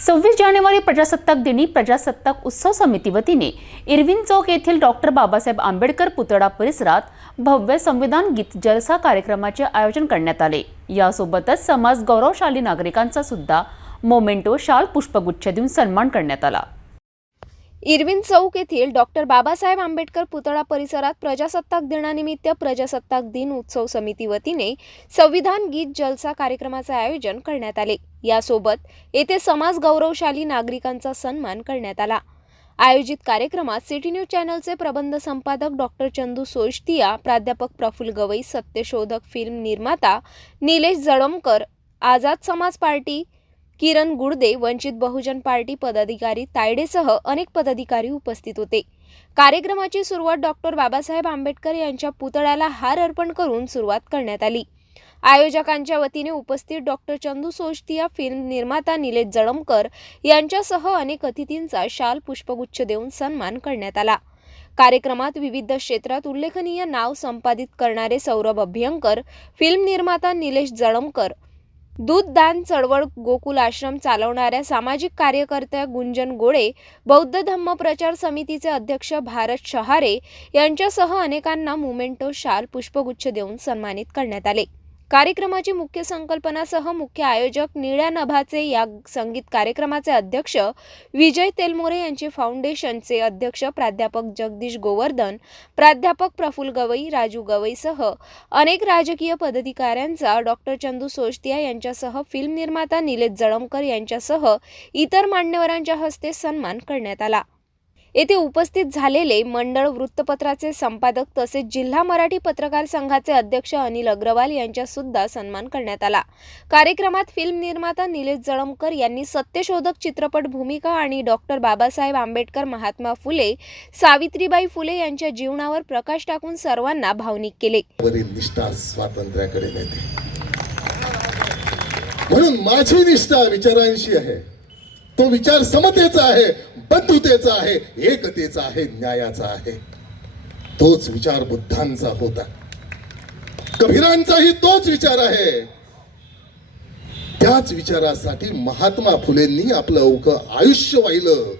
सव्वीस जानेवारी प्रजासत्ताक दिनी प्रजासत्ताक उत्सव समिती वतीने इरविन चौक येथील डॉक्टर बाबासाहेब आंबेडकर पुतळा परिसरात भव्य संविधान गीत जलसा कार्यक्रमाचे आयोजन करण्यात आले. यासोबतच समाज गौरवशाली नागरिकांचा सुद्धा मोमेंटो शाल पुष्पगुच्छ देऊन सन्मान करण्यात आला. इरविन चौक येथील डॉक्टर बाबासाहेब आंबेडकर पुतळा परिसरात प्रजासत्ताक दिनानिमित्त प्रजासत्ताक दिन उत्सव समिती वतीने संविधान गीत जलसा कार्यक्रमाचे आयोजन करण्यात आले. यासोबत येथे समाज गौरवशाली नागरिकांचा सन्मान करण्यात आला. आयोजित कार्यक्रमात सिटी न्यूज चॅनलचे प्रबंध संपादक डॉक्टर चंदू सोशतिया प्राध्यापक प्रफुल्ल गवई सत्यशोधक फिल्म निर्माता निलेश जळमकर आझाद समाज पार्टी किरण गुडदे वंचित बहुजन पार्टी पदाधिकारी तायडेसह अनेक पदाधिकारी उपस्थित होते. कार्यक्रमाची सुरुवात डॉक्टर बाबासाहेब आंबेडकर यांच्या पुतळ्याला हार अर्पण करून सुरुवात करण्यात आली. आयोजकांच्या वतीने उपस्थित डॉक्टर चंदू सोशतिया फिल्म निर्माता निलेश जळमकर यांच्यासह अनेक अतिथींचा शाल पुष्पगुच्छ देऊन सन्मान करण्यात आला. कार्यक्रमात विविध क्षेत्रात उल्लेखनीय नाव संपादित करणारे सौरभ अभ्यंकर फिल्म निर्माता निलेश जळमकर दूध दान चळवळ गोकुल आश्रम चालवणाऱ्या सामाजिक कार्यकर्त्या गुंजन गोळे बौद्ध धम्म प्रचार समितीचे अध्यक्ष भारत शहारे यांच्यासह अनेकांना मुमेंटो शाल पुष्पगुच्छ देऊन सन्मानित करण्यात आले. कार्यक्रमाची मुख्य संकल्पनासह मुख्य आयोजक निळ्या नभाचे या संगीत कार्यक्रमाचे अध्यक्ष विजय तेलमोरे यांचे फाउंडेशनचे अध्यक्ष प्राध्यापक जगदीश गोवर्धन प्राध्यापक प्रफुल्ल गवई राजू गवईसह अनेक राजकीय पदाधिकाऱ्यांचा डॉक्टर चंदू सोशतिया यांच्यासह फिल्म निर्माता निलेश जळमकर यांच्यासह इतर मान्यवरांच्या हस्ते सन्मान करण्यात आला. येथे उपस्थित झालेले मंडळ वृत्तपत्राचे संपादक तसेच जिल्हा मराठी पत्रकार संघाचे अध्यक्ष अनिल अग्रवाल यांचा सुद्धा सन्मान करण्यात आला. कार्यक्रमात फिल्म निर्माता निलेश जळमकर यांनी सत्यशोधक चित्रपट भूमिका आणि डॉक्टर बाबासाहेब आंबेडकर महात्मा फुले सावित्रीबाई फुले यांच्या जीवनावर प्रकाश टाकून सर्वांना भावनिक केले. निष्ठा स्वातंत्र्याकडे नेते. म्हणून माझी निष्ठा विचारांशी आहे. तो विचार समतेचा आहे बंधुतेचा आहे एकतेचा आहे न्यायाचा आहे. तोच विचार बुद्धांचा होता. कबीरांचाही तोच विचार आहे. त्याच विचारासाठी महात्मा फुलेंनी आपलं अवघं आयुष्य वाहिलं.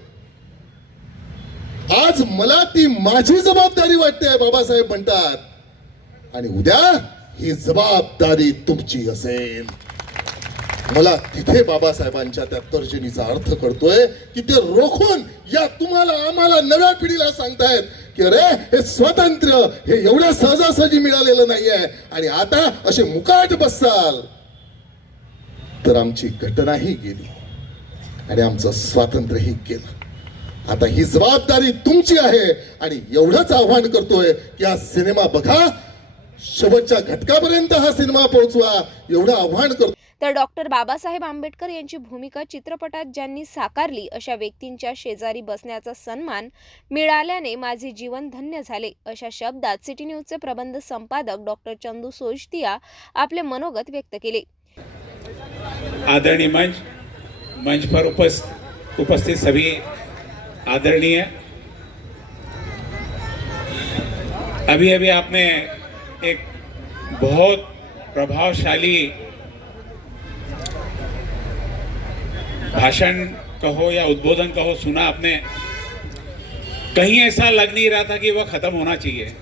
आज मला ती माझी जबाबदारी वाटते बाबासाहेब म्हणतात. आणि उद्या ही जबाबदारी तुमची असेल. मला तिथे बाबासाहेबांच्या त्या तर्जनीचा अर्थ करतोय की ते रोखून या तुम्हाला आम्हाला नव्या पिढीला सांगतायत की अरे हे स्वातंत्र्य हे एवढ्या सहजासहजी मिळालेलं नाहीये. आणि आता असे मुकाट बसाल. तर आमची घटनाही गेली. आणि आमचं स्वातंत्र्यही गेलं. आता ही जबाबदारी तुमची आहे. आणि एवढंच आव्हान करतोय की हा सिनेमा बघा. शेवटच्या घटकापर्यंत हा सिनेमा पोहोचवा. एवढं आव्हान करतो तर डॉक्टर बाबासाहेब आंबेडकर यांची भूमिका चित्रपटात ज्यांनी साकारली अशा व्यक्तींच्या शेजारी बसण्याचा सन्मान मिळाल्याने माझे जीवन धन्य झाले अशा शब्दात सिटी न्यूजचे प्रबंध संपादक डॉक्टर चंदू सोजतिया आपले मनोगत व्यक्त केले. आदरणीय मंच मंच पर उपस्थित उपस्थित सभी आदरणीय। अभी अभी आपने एक बहुत प्रभावशाली भाषण कहो या उद्बोधन कहो, सुना आपने। कहीं ऐसा लग नहीं रहा था कि वह ख़त्म होना चाहिए,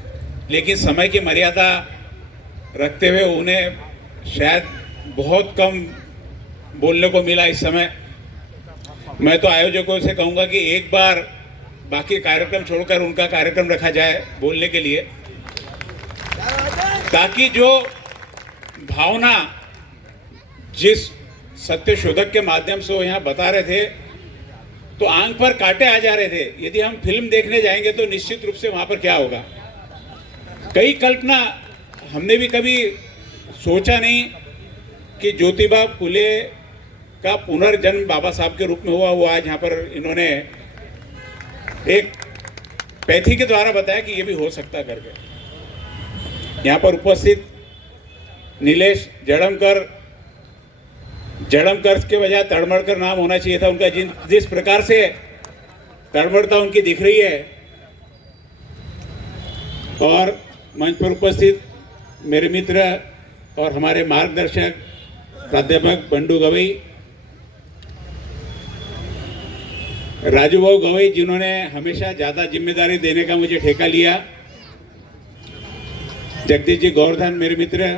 लेकिन समय की मर्यादा रखते हुए उन्हें शायद बहुत कम बोलने को मिला इस समय। मैं तो आयोजकों से कहूँगा कि एक बार बाकी कार्यक्रम छोड़कर उनका कार्यक्रम रखा जाए बोलने के लिए, ताकि जो भावना जिस सत्य शोधक के माध्यम से वो यहाँ बता रहे थे तो आँख पर कांटे आ जा रहे थे। यदि हम फ़िल्म देखने जाएँगे तो निश्चित रूप से वहाँ पर क्या होगा? कई कल्पना हमने भी कभी सोचा नहीं कि ज्योतिबा फुले का पुनर्जन्म बाबा साहब के रूप में हुआ, वो आज यहाँ पर इन्होंने एक पैथी के द्वारा बताया कि ये भी हो सकता करके। यहाँ पर उपस्थित नीलेश जड़मकर जड़मकर के बजाय तड़मड़ तड़मड़कर नाम होना चाहिए था उनका, जिन जिस प्रकार से तड़मड़ता उनकी दिख रही है। और मंच पर उपस्थित मेरे मित्र और हमारे मार्गदर्शक, प्राध्यापक बंडू गवई, राजू भाऊ गवई, जिन्होंने हमेशा ज़्यादा ज़िम्मेदारी देने का मुझे ठेका लिया। जगदीश जी गौरधन, मेरे मित्र,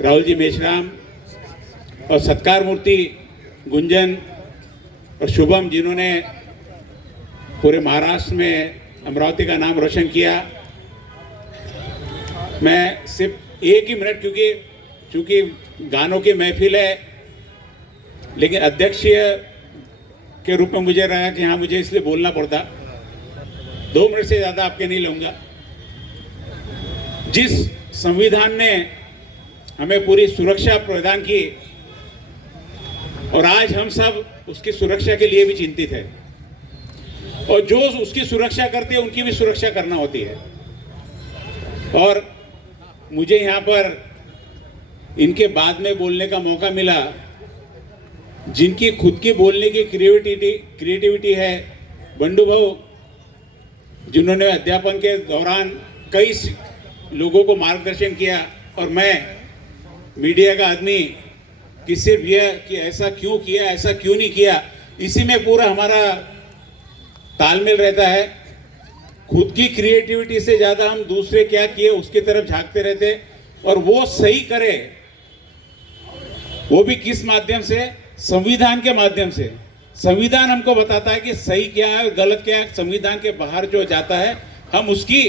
राहुल जी मेशराम और सत्कार मूर्ति गुंजन और शुभम जिन्होंने पूरे महाराष्ट्र में अमरावती का नाम रोशन किया। मैं सिर्फ़ एक ही मिनट क्योंकि क्योंकि गानों की महफिल है, लेकिन अध्यक्षीय के रूप में मुझे लगा कि हाँ मुझे इसलिए बोलना पड़ता। दो मिनट से ज़्यादा आपके नहीं लूँगा। जिस संविधान ने हमें पूरी सुरक्षा प्रदान की और आज हम सब उसकी सुरक्षा के लिए भी चिंतित है। और जो उसकी सुरक्षा करते हैं, उनकी भी सुरक्षा करना होती है। और मुझे यहाँ पर इनके बाद में बोलने का मौका मिला, जिनकी खुद की बोलने की क्रिएटिविटी क्रिएटिविटी है बंडू भाव जिन्होंने अध्यापन के दौरान कई लोगों को मार्गदर्शन किया। और मैं मीडिया का आदमी कि सिर्फ़ यह कि ऐसा क्यों किया, ऐसा क्यों नहीं किया, इसी में पूरा हमारा तालमेल रहता है। खुद की क्रिएटिविटी से ज़्यादा हम दूसरे क्या किए, उसकी तरफ़ झांकते रहते और वो सही करे, वो भी किस माध्यम से? संविधान के माध्यम से। संविधान हमको बताता है कि सही क्या है, गलत क्या है, संविधान के बाहर जो जाता है, हम उसकी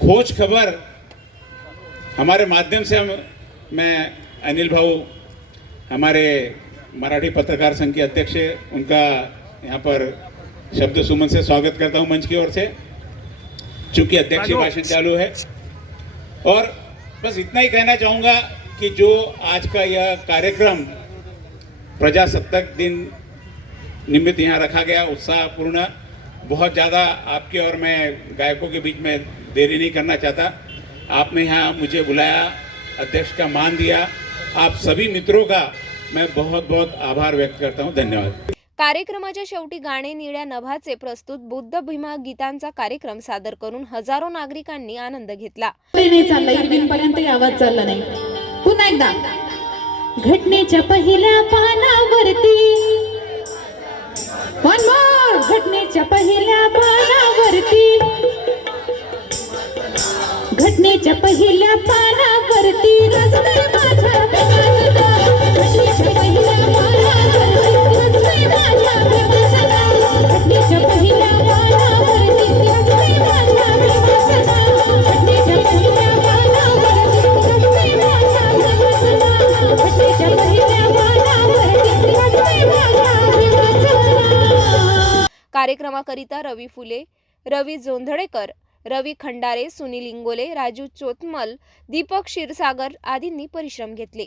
खोज खबर हमारे माध्यम से हम, मैं अनिल भाऊ हमारे मराठी पत्रकार संघ के अध्यक्ष उनका यहाँ पर शब्द सुमन से स्वागत करता हूँ मंच की ओर से। चूँकि अध्यक्ष भाषण चालू है। और बस इतना ही कहना चाहूँगा कि जो आज का यह कार्यक्रम प्रजासत्ताक दिन निमित्त यहाँ रखा गया उत्साहपूर्ण बहुत ज़्यादा आपके और मैं गायकों के बीच में देरी नहीं करना चाहता। आपने यहाँ मुझे बुलाया अध्यक्ष का मान दिया आप सभी मित्रों का मैं बहुत बहुत आभार व्यक्त करता हूँ। धन्यवाद। कार्यक्रमाच्या शेवटी गाणे निळ्या नभाचे प्रस्तुत बुद्ध भीमा गीतांचा कार्यक्रम सादर करून हजारो नागरिकांनी आनंद घेतला. ते नाही चाललं इरविन पर्यंत आवाज चालला नाही. पुन्हा एकदा. घटनेच्या पहिल्या पानावरती. वन मोर घटनेच्या पहिल्या पानावरती. घटनेच्या पहिल्या पानावरती. कार्यक्रमाकरिता रवी फुले रवी जोंधळेकर रवी खंडारे सुनील इंगोले राजू चोतमल दीपक क्षीरसागर आदींनी परिश्रम घेतले.